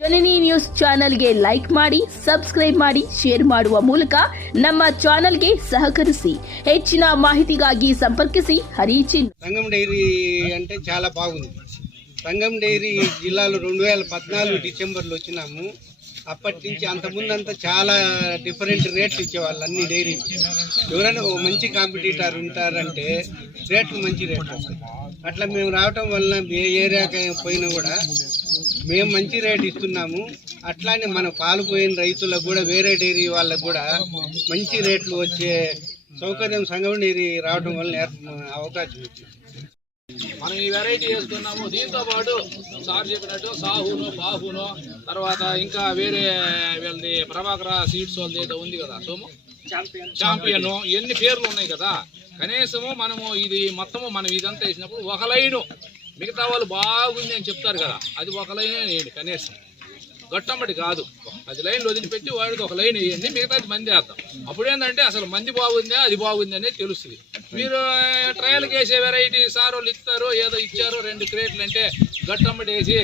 ಜನನಿ news ಚಾನೆಲ್ಗೆ like ಮಾಡಿ, subscribe ಮಾಡಿ, ಶೇರ್ ಮಾಡುವ ಮೂಲಕ ನಮ್ಮ ಚಾನೆಲ್ಗೆ ಸಹಕರಿಸಿ. ಹೆಚ್ಚಿನ ಮಾಹಿತಿಗಾಗಿ ಸಂಪರ್ಕಿಸಿ హరిచిన్. సంగం డైరీ అంటే చాలా బాగుంది. సంగం డైరీ జిల్లాలో 2014 డిసెంబర్లో వచ్చినాము. అప్పటి నుంచి అంతకుముందు అంతా చాలా డిఫరెంట్ రేట్లు ఇచ్చేవాళ్ళు అన్ని డైరీ. ఎవరైనా ఒక మంచి కాంపిటీటర్ ఉంటారంటే రేట్లు మంచి రేట్లు వస్తాయి. అట్లా మేము రావటం వల్ల ఏ ఏరియాకి పోయినా కూడా మేము మంచి రేట్ ఇస్తున్నాము. అట్లానే మన పాలు పోయిన రైతులకు కూడా వేరే డైరీ వాళ్ళకు కూడా మంచి రేట్లు వచ్చే సౌకర్యం సంగం డైరీ రావడం వల్ల అవకాశం వచ్చింది. మనం ఈ వెరైటీ వేసుకున్నాము. దీంతో పాటు సార్ చెప్పినట్టు సాహును, బాహును, తర్వాత ఇంకా వేరే వీళ్ళది ప్రభాకర సీడ్స్ వాళ్ళది ఏదో ఉంది కదా, సోము ఛాంపియన్, ఎన్ని పేర్లు ఉన్నాయి కదా. కనీసము మనము ఇది మొత్తము మనం ఇదంతా వేసినప్పుడు ఒక లైను, మిగతా వాళ్ళు బాగుంది అని చెప్తారు కదా, అది ఒక లైనే వేయండి కనీసం. గట్టమ్మటి కాదు, 10 లైన్లు వదిలిపెట్టి వాడికి ఒక లైన్ వేయండి, మిగతాది మంది వేద్దాం. అప్పుడు ఏంటంటే అసలు మంది బాగుందా అది బాగుంది అనేది తెలుస్తుంది. మీరు ట్రయల్కి వేసే వెరైటీ సార్ వాళ్ళు ఇస్తారు, ఏదో ఇచ్చారు 2 క్రేట్లు అంటే గట్టమ్మటి వేసి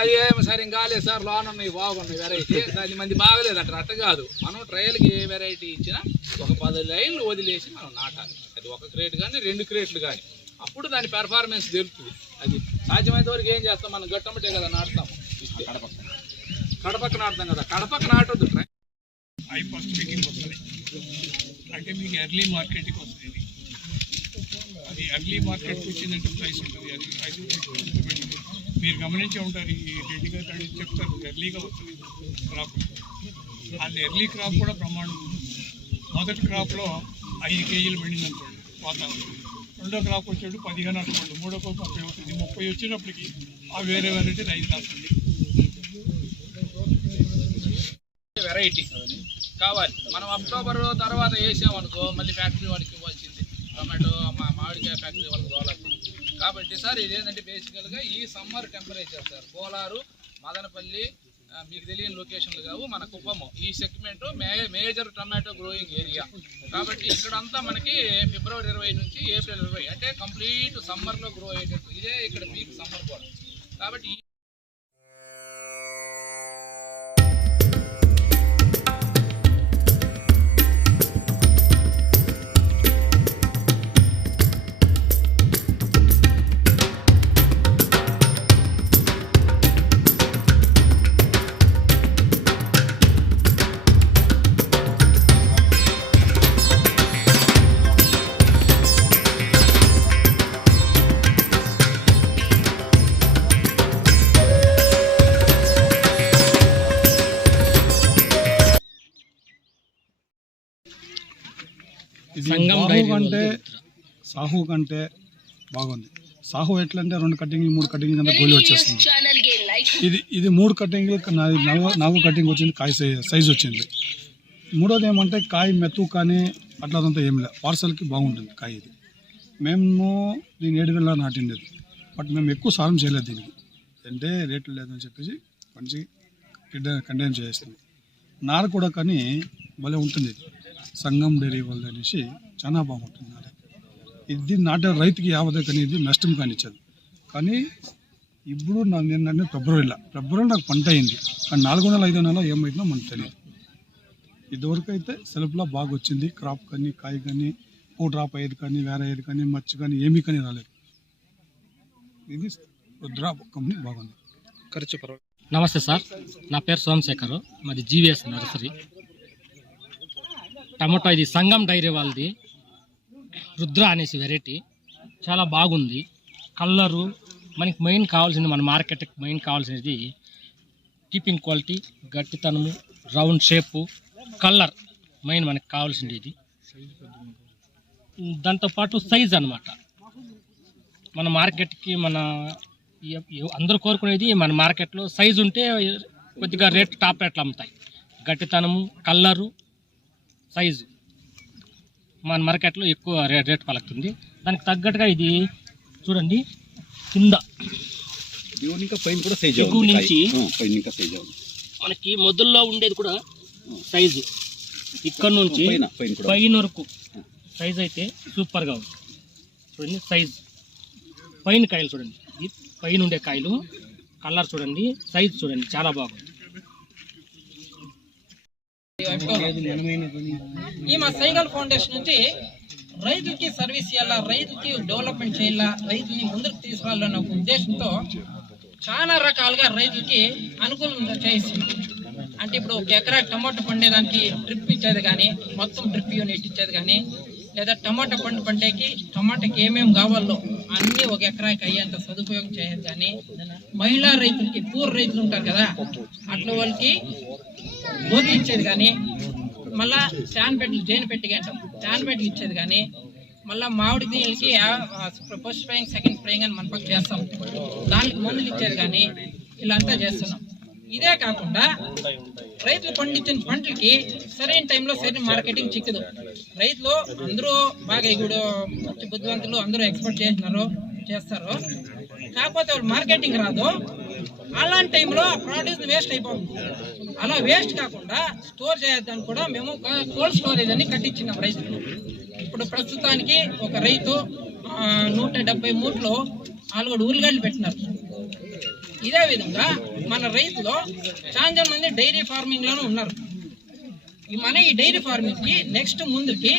అది సరే ఇంకా కాలేదు సార్, లోన్ ఉన్నాయి బాగున్నాయి వెరైటీ, అది మంది బాగలేదు అంటారు. అట్ట కాదు, మనం ట్రయల్కి ఏ వెరైటీ ఇచ్చినా ఒక 10 లైన్లు వదిలేసి మనం నాటాలి. అది 1 క్రేట్ కానీ 2 క్రేట్లు కానీ, అప్పుడు దాని పెర్ఫార్మెన్స్ తెలుస్తుంది. అది సాధ్యమైనంత వరకు ఏం చేస్తాం, మనం గట్టమ్మటే కదా నాటుతాము. కడపక్క నాటుతాం కదా, కడపక్క నాటొద్దు. హై ఫస్ట్ పికింగ్ వస్తుంది అంటే మీకు ఎర్లీ మార్కెట్కి వస్తుంది. అది ఎర్లీ మార్కెట్కి వచ్చిందంటే ప్రైస్ ఉంటుంది. అది మీరు గమనించే ఉంటారు, ఈ రెడ్డి గారు చెప్తారు ఎర్లీగా వస్తుంది క్రాప్. అది ఎర్లీ క్రాప్ కూడా ప్రమాణం. మొదటి క్రాప్లో 5 కేజీలు పడింది అనుకోండి వాతావరణం, రెండో క్రాప్ వచ్చేటప్పుడు 15 అనుకోండి, మూడో క్రాప్ 30 అవుతుంది, 30 వచ్చినప్పటికీ ఆ వేరే వెరైటీ 5 వస్తుంది. వెరైటీ కావాలి. మనం అక్టోబర్ తర్వాత వేసామనుకో మళ్ళీ ఫ్యాక్టరీ వాళ్ళకి ఇవ్వాల్సింది, టమాటో మామిడికాయ ఫ్యాక్టరీ వాళ్ళకి రావాల్సింది. కాబట్టి సార్ ఇది ఏంటంటే బేసికల్గా ఈ summer temperature sir, Kolar, Madanapalle మీకు తెలియని లొకేషన్లు కావు, మన కుప్పము ఈ segment major tomato growing area. కాబట్టి ఇక్కడంతా మనకి ఫిబ్రవరి 20 నుంచి ఏప్రిల్ 20 అంటే కంప్లీట్ సమ్మర్లో గ్రో అయ్యేటట్టు, ఇదే ఇక్కడ పీక్ సమ్మర్ కూడా. కాబట్టి సాహు కంటే బాగుంది. సాహు ఎట్లంటే 2 కటింగ్లు 3 కటింగ్ల కింద గోలి వచ్చేస్తుంది. ఇది 3 కటింగ్లు 4 కటింగ్ వచ్చింది, కాయ సైజు వచ్చింది. మూడోది ఏమంటే కాయ మెత్తు కానీ అట్లంతా ఏం లేదు, పార్సల్కి బాగుంటుంది కాయ. ఇది మేము దీన్ని 7,000 నాటిండేది, బట్ మేము ఎక్కువ సారం చేయలేదు దీనికి, అంటే రేట్లు లేదని చెప్పేసి మంచి కంటైన్ చేస్తుంది. నార కూడా కానీ భలే ఉంటుంది. ఇది సంగం డైరీ వాళ్ళు అనేసి చాలా బాగుంటుంది. ఇది నాటే రైతుకి యావదే కానీ ఇది నష్టం కానిచ్చదు. కానీ ఇప్పుడు నేను ఫిబ్రవరిలో నాకు పంట అయింది, కానీ 4 నెలలు 5 నెలలు ఏమైందో మనకు తెలియదు. ఇదివరకు అయితే సెల్ఫ్లో బాగా వచ్చింది, క్రాప్ కానీ కాయ కానీ పూ డ్రాప్ అయ్యేది కానీ వేరే అయ్యేది కానీ మచ్చ కానీ ఏమీ కానీ రాలేదు. ఇది రుద్ర కంపెనీ బాగుంది. ఖర్చు పర్వాలేదు. నమస్తే సార్, నా పేరు సోమశేఖర్, మాది జీవీఎస్ నర్సరీ. టమాటో ఇది సంగం డైరీ వాళ్ళది రుద్ర అనేసి వెరైటీ, చాలా బాగుంది. కలరు మనకి మెయిన్ కావాల్సింది, మన మార్కెట్కి మెయిన్ కావాల్సినది కీపింగ్ క్వాలిటీ, గట్టితనము, రౌండ్ షేపు, కలర్ మెయిన్ మనకి కావాల్సింది. ఇది దాంతోపాటు సైజ్ అనమాట. మన మార్కెట్కి అందరూ కోరుకునేది మన మార్కెట్లో సైజు ఉంటే కొద్దిగా రేట్ టాప్ రేట్లు అమ్ముతాయి. గట్టితనము, కలరు, సైజు మన మార్కెట్లో ఎక్కువ రేట్ పలుకుతుంది. దానికి తగ్గట్టుగా ఇది చూడండి, కింద ఎక్కువ నుంచి మనకి మొదల్లో ఉండేది కూడా సైజు, ఇక్కడ నుంచి పైన వరకు సైజు అయితే సూపర్గా ఉంది. చూడండి సైజు, పైన కాయలు చూడండి, పైన ఉండే కాయలు కలర్ చూడండి, సైజ్ చూడండి, చాలా బాగుంది. ఈ మా సైగల్ ఫౌండేషన్ నుంచి రైతులకి సర్వీస్ చేయాలా, రైతులకి డెవలప్మెంట్ చేయాలా, రైతుల్ని ముందుకు తీసుకురావాలన్న ఒక ఉద్దేశంతో చాలా రకాలుగా రైతులకి అనుకూలంగా చేయిస్తున్నాం. అంటే ఇప్పుడు ఒక ఎకరా టమాటా పండేదానికి డ్రిప్ ఇచ్చేది కానీ, మొత్తం డ్రిప్ యూనిట్ ఇచ్చేది కానీ, లేదా టమాటా పంటకి టమాటాకి ఏమేమి కావాలో అన్నీ ఒక ఎకరాకి అయ్యేంత సదుపయోగం చేసేది కానీ, మహిళా రైతులకి పూర్ రైతులు ఉంటారు కదా, అట్లా వాళ్ళకి గోధులు ఇచ్చేది కానీ, మళ్ళా శాన్పెట్లు జైన్పెట్టిగా అంటాం శాన్పెట్లు ఇచ్చేది కానీ, మళ్ళీ మామిడి దీనికి ఫస్ట్ స్ప్రేయింగ్ సెకండ్ స్ప్రేయింగ్ అని మన పక్క చేస్తాం, దానికి మందులు ఇచ్చేది కానీ ఇలా అంతా చేస్తున్నాం. ఇదే కాకుండా రైతులు పండించిన పంటలకి సరైన టైంలో సరైన మార్కెటింగ్ చిక్కదు. రైతులు అందరూ బాగా ఇప్పుడు మంచి బుద్ధివంతులు అందరూ ఎక్స్పోర్ట్ చేస్తారు, కాకపోతే వాళ్ళు మార్కెటింగ్ రాదు. అలాంటి టైంలో ఆ ప్రొడ్యూస్ వేస్ట్ అయిపోతుంది. అలా వేస్ట్ కాకుండా స్టోర్ చేయొద్దని కూడా మేము కోల్డ్ స్టోరేజ్ అని కట్టించినాం రైతులు. ఇప్పుడు ప్రస్తుతానికి ఒక రైతు 170 మూట్లు 4 ఉల్లిగడ్డలు పెట్టినారు. ఇదే విధంగా మన రైతులు చాలా మంది డైరీ ఫార్మింగ్ లోనే ఉన్నారు. ఈ డైరీ ఫార్మింగ్ కి నెక్స్ట్ ముందుకి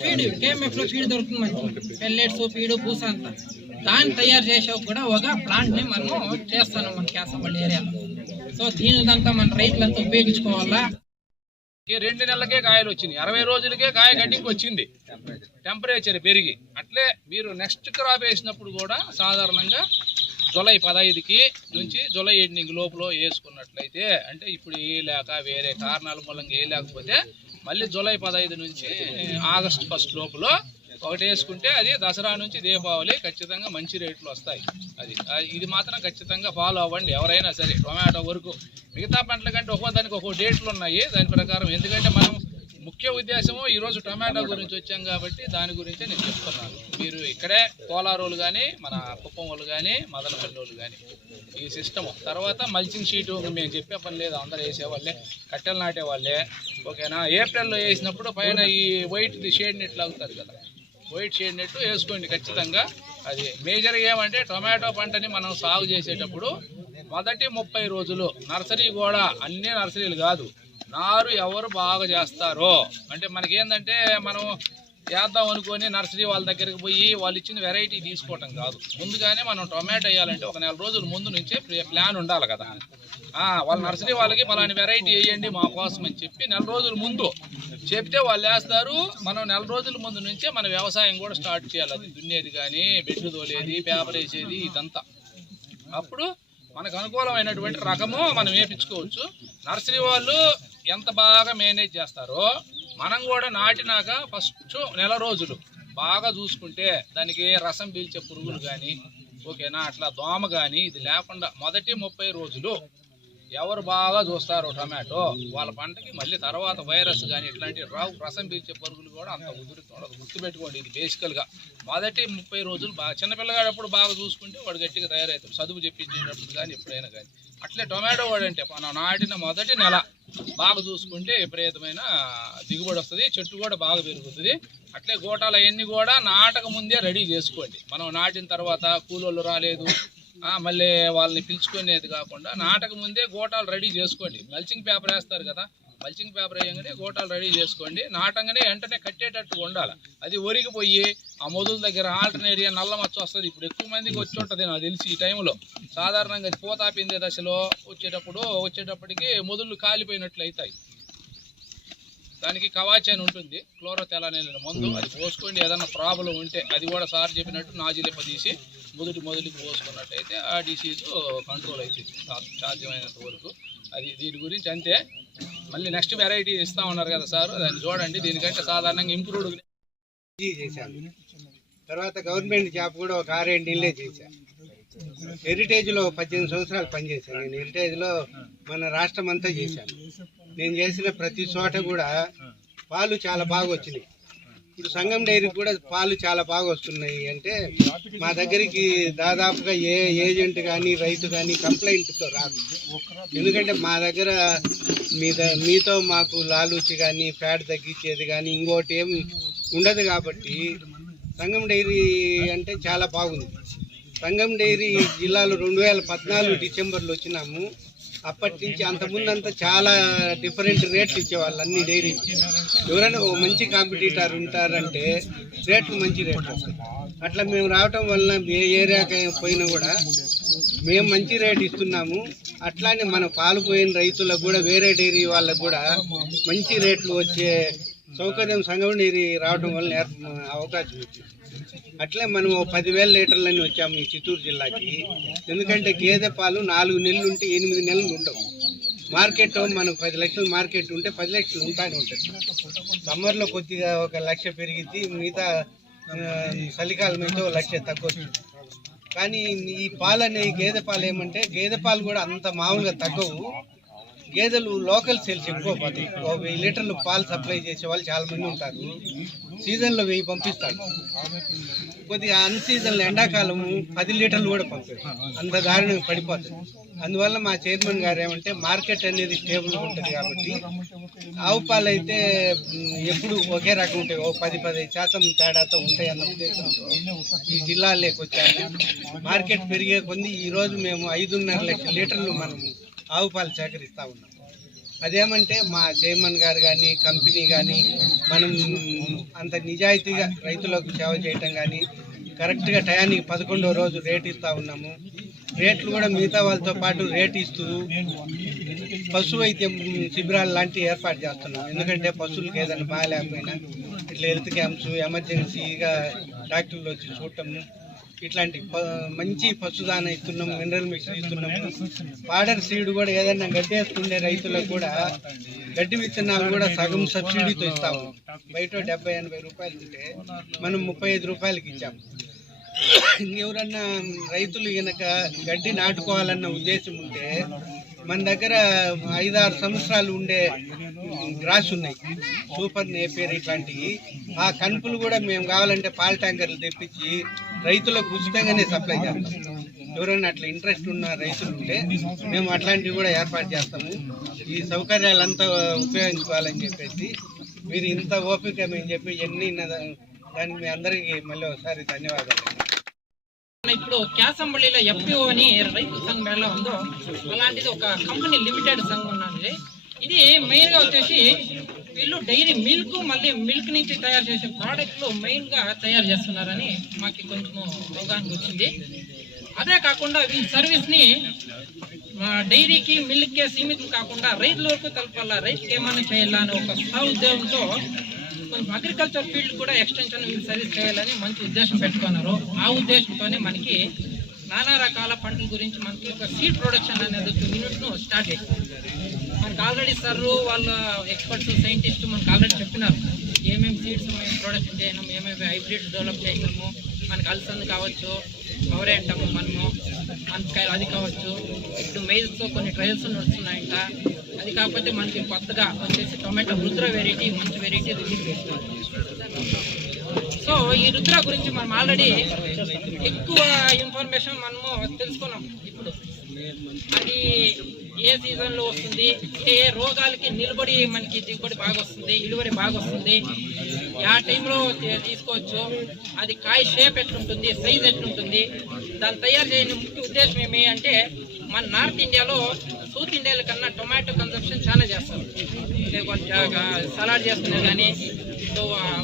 ఫీడ్ KMF లో ఫీడ్ దొరుకుతుంది మనకి, పెల్లెట్స్ ఫీడ్ పూస అంతా, దాన్ని తయారు చేసే కూడా ఒక ప్లాంట్ ని మనము చేస్తాను మన కేసంపల్లి ఏరియాలో. సో దీనిదంతా మన రైతులంతా ఉపయోగించుకోవాలా. 2 నెలలకే కాయలు వచ్చినాయి, 60 రోజులకే కాయ కటింగ్ వచ్చింది, టెంపరేచర్ పెరిగి. అట్లే మీరు నెక్స్ట్ క్రాప్ వేసినప్పుడు కూడా సాధారణంగా జూలై 15కి నుంచి జూలై ఎండింగ్ లోపల వేసుకున్నట్లయితే, అంటే ఇప్పుడు వేయలేక వేరే కారణాల మూలంగా వేయలేకపోతే మళ్ళీ జూలై 15 నుంచి ఆగస్టు 1 లోపల ఒకటి వేసుకుంటే అది దసరా నుంచి దీపావళి ఖచ్చితంగా మంచి రేట్లు వస్తాయి. ఇది మాత్రం ఖచ్చితంగా ఫాలో అవ్వండి ఎవరైనా సరే. టొమాటో వరకు మిగతా పంటల కంటే ఒక్కో దానికి ఒక్కో డేట్లు ఉన్నాయి దాని ప్రకారం. ఎందుకంటే మనం ముఖ్య ఉద్దేశము ఈరోజు టొమాటో గురించి వచ్చాం కాబట్టి దాని గురించే నేను చెప్తున్నాను. మీరు ఇక్కడే కోలారోలు కానీ, మన కుప్పం వాళ్ళు కానీ, మదనపల్లి వాళ్ళు కానీ ఈ సిస్టము. తర్వాత మల్చింగ్ షీటు మేము చెప్పే పని లేదు, అందరూ వేసేవాళ్ళే, కట్టెలు నాటేవాళ్ళే. ఓకేనా? ఏప్రిల్లో వేసినప్పుడు పైన ఈ వైట్ షేడ్ నెట్ లాగుతారు కదా, వైట్ షేడ్ నెట్ వేసుకోండి ఖచ్చితంగా. అది మేజర్ ఏమంటే టొమాటో పంటని మనం సాగు చేసేటప్పుడు మొదటి 30 రోజులు నర్సరీ కూడా, అన్ని నర్సరీలు కాదు, నారు ఎవరు బాగా చేస్తారో, అంటే మనకేందంటే మనం వేద్దాం అనుకొని నర్సరీ వాళ్ళ దగ్గరికి పోయి వాళ్ళు ఇచ్చిన వెరైటీ తీసుకోవటం కాదు. ముందుగానే మనం టొమాటో వేయాలంటే ఒక 4 రోజుల ముందు నుంచే ప్లాన్ ఉండాలి కదా. వాళ్ళ నర్సరీ వాళ్ళకి పలాని వెరైటీ వేయండి మా కోసం అని చెప్పి 4 రోజుల ముందు చెప్తే వాళ్ళు వేస్తారు. మనం 4 రోజుల ముందు నుంచే మన వ్యవసాయం కూడా స్టార్ట్ చేయాలి. అది దున్నేది కానీ, బెడ్లు తోలేది, పేపర్ వేసేది, ఇదంతా. అప్పుడు మనకు అనుకూలమైనటువంటి రకము మనం వేయించుకోవచ్చు. నర్సరీ వాళ్ళు ఎంత బాగా మేనేజ్ చేస్తారో మనం కూడా నాటినాక ఫస్ట్ 1 రోజులు బాగా చూసుకుంటే దానికి రసం పీల్చే పురుగులు కానీ, ఓకేనా, అట్లా దోమ కానీ ఇది లేకుండా మొదటి 30 రోజులు ఎవరు బాగా చూస్తారో టమాటో వాళ్ళ పంటకి మళ్ళీ తర్వాత వైరస్ కానీ ఇట్లాంటి రావు. రసం పీల్చే పురుగులు కూడా అంత ఉదురుతుండదు. గుర్తుపెట్టుకోండి, ఇది బేసికల్గా మొదటి 30 రోజులు బాగా. చిన్నపిల్లగాడప్పుడు బాగా చూసుకుంటే వాడు గట్టిగా తయారవుతాడు, చదువు చెప్పించేటప్పుడు కానీ ఎప్పుడైనా కానీ. అట్లే టొమాటో వాడు అంటే మనం నాటిన మొదటి నెల బాగా చూసుకుంటే విపరీతమైన దిగుబడి వస్తుంది, చెట్టు కూడా బాగా పెరుగుతుంది. అట్లే గోటాలు అవన్నీ కూడా నాటక ముందే రెడీ చేసుకోండి. మనం నాటిన తర్వాత కూలోళ్ళు రాలేదు మళ్ళీ వాళ్ళని పిలుచుకునేది కాకుండా నాటక ముందే గోటాలు రెడీ చేసుకోండి. మల్చింగ్ పేపర్ వేస్తారు కదా, మల్చింగ్ పేపర్ వేయగానే గోటాలు రెడీ చేసుకోండి. నాటంగానే వెంటనే కట్టేటట్టు ఉండాలి. అది ఒరిగిపోయి ఆ మొదల దగ్గర ఆల్టర్నేరియా నల్ల మచ్చ వస్తుంది. ఇప్పుడు ఎక్కువ మందికి వచ్చి ఉంటుంది నాకు తెలిసి ఈ టైంలో. సాధారణంగా అది పోతాపిందే దశలో వచ్చేటప్పటికి మొదళ్ళు కాలిపోయినట్లు అవుతాయి. దానికి కవాచి అని ఉంటుంది, క్లోరోథెలానిల్ మందు, అది పోసుకోండి. ఏదన్నా ప్రాబ్లం ఉంటే అది కూడా సార్ చెప్పినట్టు నాజిలిప తీసి మొదటికి పోసుకున్నట్టయితే ఆ డిసీజు కంట్రోల్ అవుతుంది సాధ్యమైనంత వరకు. అది దీని గురించి అంతే. మళ్ళీ నెక్స్ట్ వెరైటీ ఇస్తా ఉన్నారు కదా సార్, దాన్ని చూడండి. దీనికంటే సాధారణంగా ఇంప్రూవ్డ్ చేశాను. తర్వాత గవర్నమెంట్ జాబ్ కూడా ఒక 6-7 నెలలే చేశాను. హెరిటేజ్లో 18 సంవత్సరాలు పనిచేశాను. నేను హెరిటేజ్లో మన రాష్ట్రం అంతా చేశాను. నేను చేసిన ప్రతి చోట కూడా పాలు చాలా బాగా వచ్చినాయి. ఇప్పుడు సంగం డైరీకి కూడా పాలు చాలా బాగా వస్తున్నాయి. అంటే మా దగ్గరికి దాదాపుగా ఏ ఏజెంట్ కానీ రైతు కానీ కంప్లైంట్తో రాదు. ఎందుకంటే మా దగ్గర మీతో మాకు లాలూచి కానీ ఫ్యాట్ తగ్గించేది కానీ ఇంకోటి ఏం ఉండదు. కాబట్టి సంగం డైరీ అంటే చాలా బాగుంది. సంగం డైరీ జిల్లాలో 2014 డిసెంబర్లో వచ్చినాము. అప్పటి నుంచి అంతకుముందంతా చాలా డిఫరెంట్ రేట్లు ఇచ్చేవాళ్ళు అన్ని డైరీ. ఎవరైనా ఓ మంచి కాంపిటీటర్ ఉంటారంటే రేట్లు మంచి రేట్లు వస్తాయి. అట్లా మేము రావటం వలన ఏ ఏరియాకి పోయినా కూడా మేము మంచి రేట్ ఇస్తున్నాము. అట్లానే మన పాలు పోయిన రైతులకు కూడా వేరే డైరీ వాళ్ళకు కూడా మంచి రేట్లు వచ్చే సౌకర్యం సంగం డైరీ రావడం వల్ల అవకాశం వచ్చింది. అట్లే మనం 10,000 లీటర్లని వచ్చాము ఈ చిత్తూరు జిల్లాకి. ఎందుకంటే గేదె పాలు 4 నెలలు ఉంటే 8 నెలలు ఉండవు. మార్కెట్ మనకు 10 లక్షలు మార్కెట్ ఉంటే 10 లక్షలు ఉంటానే ఉంటుంది. సమ్మర్లో కొద్దిగా 1 లక్ష పెరిగిద్ది, మిగతా చలికాలం అయితే 1 లక్ష తక్కువ. కానీ ఈ పాలు అనేవి గేదె పాలు ఏమంటే గేదె పాలు కూడా అంత మామూలుగా తగ్గవు. గేదెలు లోకల్ సేల్స్ ఎక్కువ పోతాయి. 1000 లీటర్లు పాలు సప్లై చేసే వాళ్ళు చాలా మంది ఉంటారు. సీజన్లో 1000 పంపిస్తారు. కొద్దిగా అన్ సీజన్లో ఎండాకాలము 10 లీటర్లు కూడా పంపారు. అంత దారుణంగా పడిపోతుంది. అందువల్ల మా చైర్మన్ గారు ఏమంటే మార్కెట్ అనేది స్టేబుల్గా ఉంటుంది కాబట్టి ఆవు పాలు అయితే ఎప్పుడు ఒకే రకం ఉంటాయి, 10-15% తేడాతో ఉంటాయి అన్న ఉద్దేశంతో ఈ జిల్లాలోకి వచ్చాము. మార్కెట్ పెరిగే కొద్ది ఈరోజు మేము 5.5 లక్షల లీటర్లు మనం ఆవు పాలు సేకరిస్తూ ఉన్నాం. అదేమంటే మా చైర్మన్ గారు కానీ కంపెనీ కానీ మనం అంత నిజాయితీగా రైతులకు సేవ చేయటం కానీ కరెక్ట్గా టయానికి 11వ రోజు రేట్ ఇస్తూ ఉన్నాము. రేట్లు కూడా మిగతా వాళ్ళతో పాటు రేట్ ఇస్తూ పశు వైద్యం శిబిరాలు లాంటివి ఏర్పాటు చేస్తున్నాం. ఎందుకంటే పశువులకు ఏదైనా బాగాలేకపోయినా ఇట్లా హెల్త్ క్యాంప్స్, ఎమర్జెన్సీగా డాక్టర్లు వచ్చి చూడటము, ఇట్లాంటి మంచి పశుదాన ఇస్తున్నాము, మినరల్ మిక్స్ ఇస్తున్నాము. పాడర్ సీడ్ కూడా ఏదైనా గడ్డి వేస్తుండే రైతులకు కూడా గడ్డి విత్తనాలు కూడా సగం సబ్సిడీతో ఇస్తాము. బయట 70-80 రూపాయలు ఉంటే మనం 35 రూపాయలకి ఇచ్చాము. ఇంకెవరన్నా రైతులు కనుక గడ్డి నాటుకోవాలన్న ఉద్దేశం ఉంటే మన దగ్గర 5-6 సంవత్సరాలు ఉండే గ్రాస్ ఉన్నాయి, సూపర్ నేపియర్ ఇట్లాంటివి. ఆ కనుపులు కూడా మేము కావాలంటే పాల ట్యాంకర్లు తెప్పించి రైతులకు ఉచితంగానే సప్లై చేస్తాం. ఎవరైనా అట్లా ఇంట్రెస్ట్ ఉన్న రైతులు ఉంటే మేము అట్లాంటివి కూడా ఏర్పాటు చేస్తాము. ఈ సౌకర్యాలంతా ఉపయోగించుకోవాలని చెప్పేసి మీరు ఇంత ఓపిక మేము చెప్పి ఎన్ని దానికి మీ అందరికీ మళ్ళీ ఒకసారి ధన్యవాదాలు. ఇప్పుడు క్యాసంబళ్ళిలో ఎఫ్పిఓ అని రైతు సంఘం ఎలా ఉందో అలాంటిది ఒక కంపెనీ లిమిటెడ్ సంఘం ఉన్నది. ఇది మెయిన్గా వచ్చేసి వీళ్ళు డైరీ మిల్క్, మళ్ళీ మిల్క్ నుంచి తయారు చేసే ప్రోడక్ట్లు మెయిన్గా తయారు చేస్తున్నారని మాకు కొంచెం అవగాహన వచ్చింది. అదే కాకుండా వీళ్ళ సర్వీస్ని డైరీకి మిల్క్కే సీమితం కాకుండా రైతుల వరకు తలపాలా, రైతుకి ఏమైనా చేయాలా అని ఒక ఉద్దేశంతో కొంచెం అగ్రికల్చర్ ఫీల్డ్ కూడా ఎక్స్టెన్షన్ సర్వీస్ చేయాలని మంచి ఉద్దేశం పెట్టుకున్నారు. ఆ ఉద్దేశంతోనే మనకి నానా రకాల పంటల గురించి మనకి ఒక సీడ్ ప్రొడక్షన్ అనేది యూనిట్ను స్టార్ట్ చేశారు. మనకు ఆల్రెడీ సార్ వాళ్ళ ఎక్స్పర్ట్స్, సైంటిస్ట్ మనకు ఆల్రెడీ చెప్పినారు ఏమేమి సీడ్స్ మేము ప్రొడక్షన్ చేయడం, ఏమేమి హైబ్రిడ్స్ డెవలప్ చేసినాము. మనకి అలసంద కావచ్చు, అవరే అంటాము మనము, అది కావచ్చు. ఇప్పుడు మెయిల్స్తో కొన్ని ట్రయల్స్ నడుస్తున్నాయంట. అది కాకపోతే మనకి కొత్తగా వచ్చేసి టొమాటో రుద్ర వెరైటీ, మంచి వెరైటీ రిలీజ్ చేస్తున్నారు. సో ఈ రుద్ర గురించి మనం ఆల్రెడీ ఎక్కువ ఇన్ఫర్మేషన్ మనము తెలుసుకున్నాం. ఇప్పుడు అది ఏ సీజన్లో వస్తుంది, ఏ రోగాలకి నిలబడి మనకి దిగుబడి బాగా వస్తుంది, ఇలువరి బాగా వస్తుంది, ఆ టైంలో తీసుకోవచ్చు, అది కాయ షేప్ ఎట్లుంటుంది, సైజ్ ఎట్లుంటుంది, దాన్ని తయారు చేయని ముఖ్య ఉద్దేశం ఏమి అంటే మన నార్త్ ఇండియాలో సౌత్ ఇండియాల కన్నా టొమాటో కన్సంప్షన్ చాలా చేస్తారు. సలాడ్ చేస్తున్నారు కానీ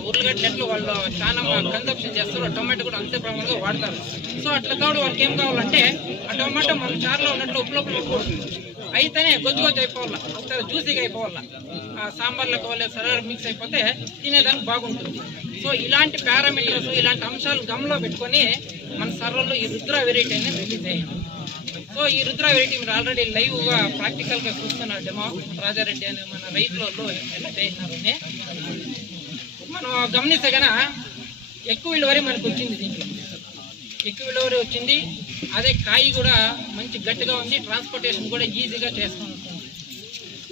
ఉర్లగడ్డ నెట్లు వాళ్ళు చాలా కన్సంప్షన్ చేస్తారు. టొమాటో కూడా అంతే ప్రమాణంగా వాడతారు. సో అట్లా కావడం వాళ్ళకి ఏం కావాలంటే ఆ టొమాటో మన చారులో ఉన్నట్లు ఉప్పులోపు అయితేనే గొజ్జు అయిపోవాలా, జ్యూసీగా అయిపోవాలా, సాంబార్లో కావాలి సరళ మిక్స్ అయిపోతే తినేదానికి బాగుంటుంది. సో ఇలాంటి పారామీటర్స్, ఇలాంటి అంశాలు గమలో పెట్టుకొని మన సర్వర్లో ఈ రుద్ర వెరైటీ అనేది రిలీజ్ అయ్యాం. సో ఈ రుద్ర వెరైటీ మీరు ఆల్రెడీ లైవ్గా ప్రాక్టికల్గా చూస్తున్నారు. డెమో రాజారెడ్డి అనే మన రైతులలో ఎలా చేసినారని మనం గమనిస్తే కనుక ఎక్కువ ఇలువరి మనకు వచ్చింది. దీంట్లో ఎక్కువ ఇలువరి వచ్చింది. అదే కాయ కూడా మంచి గట్టిగా ఉంది, ట్రాన్స్పోర్టేషన్ కూడా ఈజీగా చేసుకుంటుంది.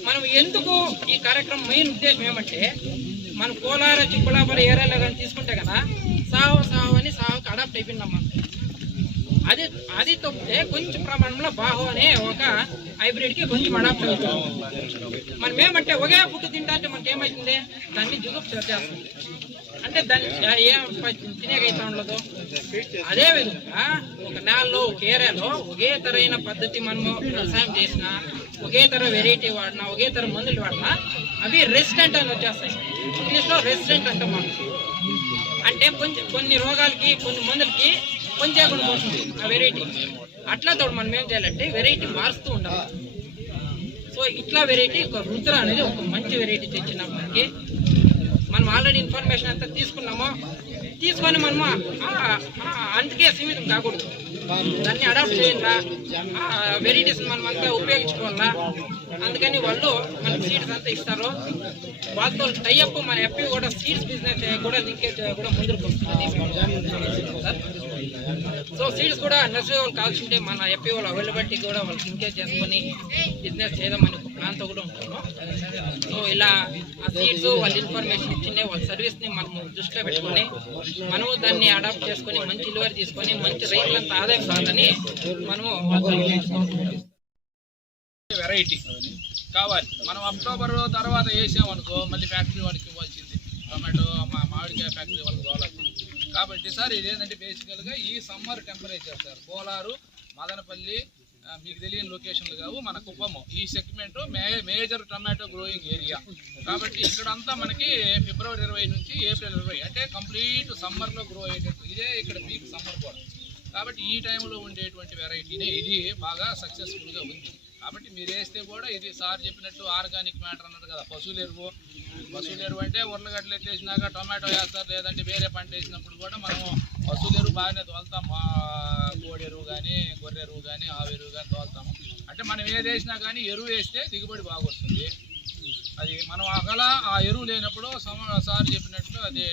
మనం ఎందుకు ఈ కార్యక్రమం మెయిన్ ఉద్దేశం ఏమంటే మన కోలార, చిక్కులాపర ఏరియాలో కానీ తీసుకుంటే కదా సాగు అని సాగుకి అడాప్ట్ అయిపోయినాం మనం. అది తప్పితే కొంచెం ప్రమాణంలో బాహో అనే ఒక హైబ్రిడ్ కి కొంచెం అడాప్ట్ అవుతుంది. మనం ఏమంటే ఒకే ఫుడ్ తింటే మనకి ఏమవుతుంది, దాన్ని జుగుపు చేస్తుంది, అంటే దాన్ని ఏం తినేకైతే ఉండదు. అదే విధంగా ఒక నేలలో ఒక ఏరియాలో ఒకే తరైన పద్ధతి మనము వ్యవసాయం చేసినా, ఒకే తర వెరైటీ వాడినా, ఒకే తర మందులు వాడినా అవి రెసిస్టెంట్ అని వచ్చేస్తాయి. ఇంగ్లీష్లో రెసిస్టెంట్ అంటాం మనం. అంటే కొన్ని రోగాలకి కొన్ని మందులకి పనిచేయకుండా పోతుంది ఆ వెరైటీ. అట్లా తోడు మనం ఏం చేయాలంటే వెరైటీ మారుస్తూ ఉండాలి. సో ఇట్లా వెరైటీ ఒక రుద్ర అనేది ఒక మంచి వెరైటీ తెచ్చినప్పటికీ మనం ఆల్రెడీ ఇన్ఫర్మేషన్ అంతా తీసుకొని మనము అందుకే సీమితం కాకూడదు, దాన్ని అడాప్ట్ చేయాలా, వెరైటీస్ మనం అంతా ఉపయోగించుకోవాలా. అందుకని వాళ్ళు మనకి సీడ్స్ అంతా ఇస్తారు. వాళ్ళతో టైఅప్ మన ఎఫ్పీ కూడా సీడ్స్ బిజినెస్ కూడా లింకేజ్ కూడా ముందుకు వస్తుంది. సో సీడ్స్ కూడా నర్సరీ వాళ్ళు కావాల్సింటే మన ఎఫ్పీ వాళ్ళు అవైలబిలిటీ కూడా వాళ్ళు లింకేజ్ చేసుకొని బిజినెస్ చేద్దామని ఒక ప్లాన్తో కూడా ఉంటాము. సో ఇలా ఆ సీడ్స్ వాళ్ళ ఇన్ఫర్మేషన్ ఇచ్చిండే వాళ్ళ సర్వీస్ని మనం దృష్టిలో పెట్టుకొని మనము దాన్ని అడాప్ట్ చేసుకొని మంచి డెలివరీ తీసుకొని మంచి రైతులంతా ఆదాయం కావాలని మనము వెరైటీ కావాలి. మనం అక్టోబర్ తర్వాత వేసామనుకో మళ్ళీ ఫ్యాక్టరీ వాళ్ళకి ఇవ్వాల్సింది, టొమాటో మామిడికాయ ఫ్యాక్టరీ వాళ్ళకి ఇవ్వాల్సింది. కాబట్టి సార్ ఇది ఏంటంటే బేసికల్గా ఈ summer temperature sir Kolar, Madanapalle మీకు తెలియని లొకేషన్లు కావు, మన కుప్పము ఈ segment major tomato growing area. కాబట్టి ఇక్కడంతా మనకి ఫిబ్రవరి 20 నుంచి ఏప్రిల్ 20 అంటే కంప్లీట్ సమ్మర్లో గ్రో అయ్యేటట్టు ఇదే ఇక్కడ పీక్ సమ్మర్ కూడా. కాబట్టి ఈ టైంలో ఉండేటువంటి వెరైటీనే ఇది బాగా సక్సెస్ఫుల్గా ఉంది. కాబట్టి మీరు వేస్తే కూడా ఇది సార్ చెప్పినట్టు ఆర్గానిక్ మ్యాటర్ అన్నారు కదా, పశువుల ఎరువు అంటే ఉర్లగడ్డలు ఎత్తేసినాక టొమాటో వేస్తారు, లేదంటే వేరే పంట వేసినప్పుడు కూడా మనము పశువుల ఎరువు బాగానే తోలుతాం. కోడి ఎరువు కానీ గొర్రె ఎరువు కానీ ఆవు ఎరువు కానీ తోలుతాము. అంటే మనం ఏది వేసినా కానీ ఎరువు వేస్తే దిగుబడి బాగా వస్తుంది. అది మనం అగల ఆ ఎరువు లేనప్పుడు సార్ చెప్పినట్టు అదే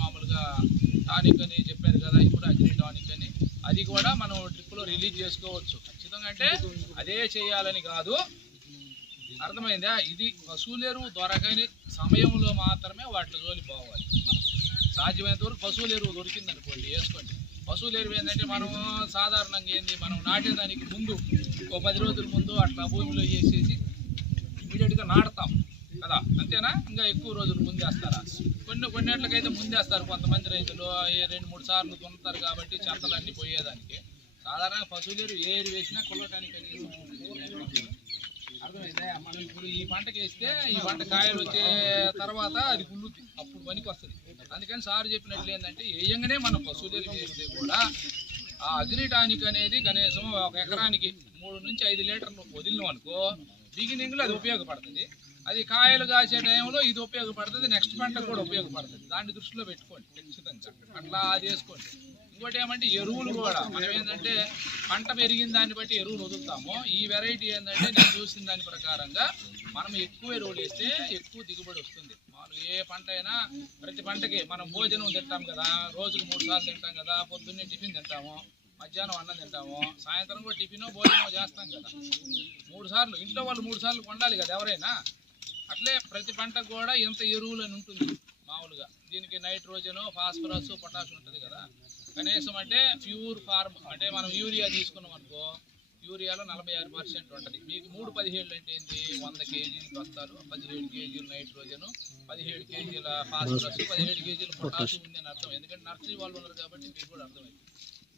మామూలుగా టానిక్ అని చెప్పారు కదా, ఇప్పుడు అగ్రి టానిక్ అని, అది కూడా మనం డ్రిప్లో రిలీజ్ చేసుకోవచ్చు ఖచ్చితంగా. అంటే అదే చేయాలని కాదు, అర్థమైందా? ఇది పశువుల ఎరువు దొరకని సమయంలో మాత్రమే వాటి జోలి పోవాలి. మనం సాధ్యమైనంత వరకు పశువుల ఎరువు దొరికిందనుకోండి వేసుకోండి. పశువుల ఎరువు ఏంటంటే మనం సాధారణంగా ఏంది, మనం నాటేదానికి ముందు 10 రోజుల ముందు అట్లా భూమిలో వేసేసి ఇమీడియట్గా నాటుతాం కదా, అంతేనా? ఇంకా ఎక్కువ రోజులు ముందేస్తారా? కొన్నిట్లకైతే ముందేస్తారు కొంతమంది రైతులు, 2-3 సార్లు దున్నుతారు కాబట్టి చెత్తలన్నీ పోయేదానికి. సాధారణంగా పశువుల ఎరువు ఏ ఎరువు వేసినా కొల్లటానికి అర్థమైందా? మనం ఇప్పుడు ఈ పంటకి వేస్తే ఈ పంట కాయలు వచ్చే తర్వాత అది కుళ్ళుతుంది, అప్పుడు పనికి వస్తుంది. అందుకని సార్ చెప్పినట్లు ఏంటంటే వేయంగానే మనం పశువుల ఎరువు వేస్తే కూడా ఆ అగ్రి టానిక్ అనేది కనీసం ఒక ఎకరానికి 3 నుంచి 5 లీటర్లు వదిలినాం అనుకో, బిగినింగ్లో అది ఉపయోగపడుతుంది. అది కాయలు కాసే టైంలో ఇది ఉపయోగపడుతుంది, నెక్స్ట్ పంటకు కూడా ఉపయోగపడుతుంది. దాన్ని దృష్టిలో పెట్టుకోండి ఖచ్చితంగా, అట్లా అది వేసుకోండి. ఇంకోటి ఏమంటే ఎరువులు కూడా మనం ఏంటంటే పంట పెరిగిన దాన్ని బట్టి ఎరువులు వదులుతాము. ఈ వెరైటీ ఏంటంటే నేను చూసిన దాని ప్రకారంగా మనం ఎక్కువ ఎరువులు వేస్తే ఎక్కువ దిగుబడి వస్తుంది. మామూలు ఏ పంట అయినా ప్రతి పంటకి మనం భోజనం తింటాం కదా, రోజుకు 3 సార్లు తింటాం కదా. పొద్దున్నే టిఫిన్ తింటాము, మధ్యాహ్నం అన్నం తింటాము, సాయంత్రం కూడా టిఫిన్ భోజనం చేస్తాం కదా. 3 సార్లు ఇంట్లో వాళ్ళు 3 సార్లు వండాలి కదా ఎవరైనా. అట్లే ప్రతి పంటకు కూడా ఎంత ఎరువులు అని ఉంటుంది మామూలుగా. దీనికి నైట్రోజన్, ఫాస్ఫరస్, పొటాష్ ఉంటుంది కదా. కనీసం అంటే ప్యూర్ ఫార్మ్ అంటే మనం యూరియా తీసుకున్నాం అనుకో, యూరియాలో 46% ఉంటుంది. మీకు 3-17 అంటే ఏంటి, 100 కేజీలు బస్తాలు, 17 కేజీలు నైట్రోజన్, 17 కేజీల ఫాస్ఫరస్, 17 కేజీల పొటాష్ ఉంది అని అర్థం. ఎందుకంటే నర్సరీ వాళ్ళు ఉన్నారు కాబట్టి మీకు కూడా అర్థమైంది.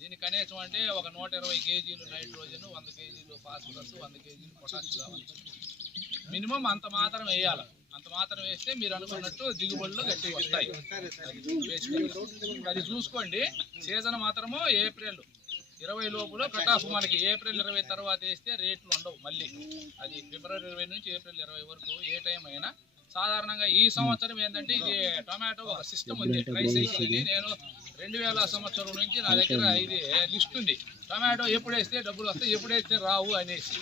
దీనికి కనీసం అంటే ఒక 120 కేజీలు నైట్రోజన్, 100 కేజీలు ఫాస్ఫరస్, 100 కేజీలు పొటాష్ కావాలి మినిమం. అంత మాత్రం వేయాలి. అంత మాత్రం వేస్తే మీరు అనుకున్నట్టు దిగుబడులు గట్టిగా వస్తాయి. అది చూసుకోండి. సీజన్ మాత్రము ఏప్రిల్ 20 లోపల కట్ ఆఫ్. మనకి ఏప్రిల్ 20 తర్వాత వేస్తే రేట్లు ఉండవు మళ్ళీ. అది ఫిబ్రవరి 20 నుంచి ఏప్రిల్ 20 వరకు ఏ టైం అయినా. సాధారణంగా ఈ సంవత్సరం ఏంటంటే ఇది టొమాటో ఒక సిస్టమ్ ఉంది, ట్రై సైకిల్ అని. నేను 2000 సంవత్సరం నుంచి నా దగ్గర ఇది లిస్ట్ ఉంది, టొమాటో ఎప్పుడు వేస్తే డబ్బులు వస్తాయి, ఎప్పుడు వేస్తే రావు అనేసి.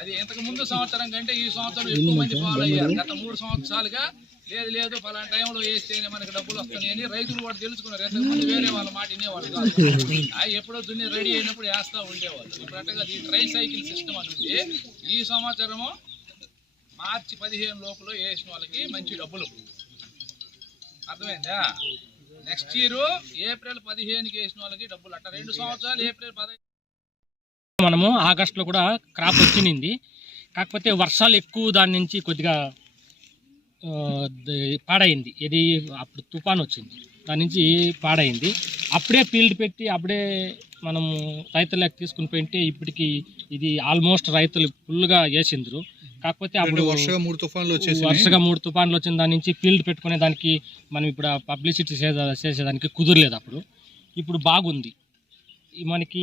అది ఇంతకు ముందు సంవత్సరం కంటే ఈ సంవత్సరం ఎక్కువ మంది ఫాలో అయ్యారు. గత 3 సంవత్సరాలుగా లేదు ఫలానా టైంలో వేస్తేనే మనకి డబ్బులు వస్తాయి అని రైతులు కూడా తెలుసుకున్నారు. ఎంతకుముందు వేరే వాళ్ళ మాట వినేవాళ్ళు కాదు. ఎప్పుడో దున్ని రెడీ అయినప్పుడు వేస్తూ ఉండేవాళ్ళు. ఇప్పుడు అంటే ఈ ట్రై సైకిల్ సిస్టమ్ అనేది ఈ సంవత్సరము మార్చి 15 లోపల వేసిన వాళ్ళకి మంచి డబ్బులు. అర్థమైందా? నెక్స్ట్ ఇయర్ ఏప్రిల్ 15కి వేసిన వాళ్ళకి డబ్బులు. అట్లా 2 సంవత్సరాలు ఏప్రిల్ 15 మనము ఆగస్టులో కూడా క్రాప్ వచ్చింది. కాకపోతే వర్షాలు ఎక్కువ దాని నుంచి కొద్దిగా పాడైంది. ఇది అప్పుడు తుఫాన్ వచ్చింది, దాని నుంచి పాడైంది. అప్పుడే ఫీల్డ్ పెట్టి అప్పుడే మనము రైతులకు తీసుకుని పోయింటే ఇప్పటికి ఇది ఆల్మోస్ట్ రైతులు ఫుల్గా వేసిండ్రు. కాకపోతే అప్పుడు వరుసగా 3 తుఫాన్లు వచ్చిన దాని నుంచి ఫీల్డ్ పెట్టుకునే దానికి మనం ఇప్పుడు పబ్లిసిటీ చేసేదానికి కుదరలేదు. ఇప్పుడు బాగుంది. మనకి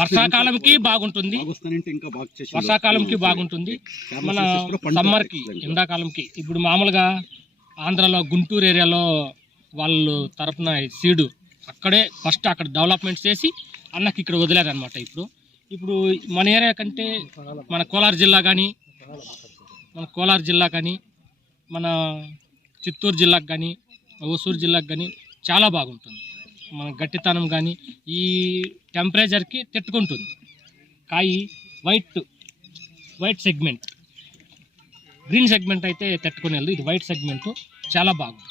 వర్షాకాలంకి బాగుంటుంది, మన సమ్మర్కి, ఎండాకాలంకి. ఇప్పుడు మామూలుగా ఆంధ్రాలో గుంటూరు ఏరియాలో వాళ్ళు తరపున సీడు అక్కడే ఫస్ట్ అక్కడ డెవలప్మెంట్ చేసి అన్నకి ఇక్కడ వదిలేరనమాట. ఇప్పుడు మన ఏరియా కంటే మన కోలార్ జిల్లా కానీ మన చిత్తూరు జిల్లాకు కానీ ఓసూరు జిల్లాకు కానీ చాలా బాగుంటుంది. మన గట్టితనం కానీ ఈ టెంపరేచర్కి తట్టుకుంటుంది. కాయి వైట్ సెగ్మెంట్, గ్రీన్ సెగ్మెంట్ అయితే తట్టుకునేది. ఇది వైట్ సెగ్మెంట్ చాలా బాగుంది.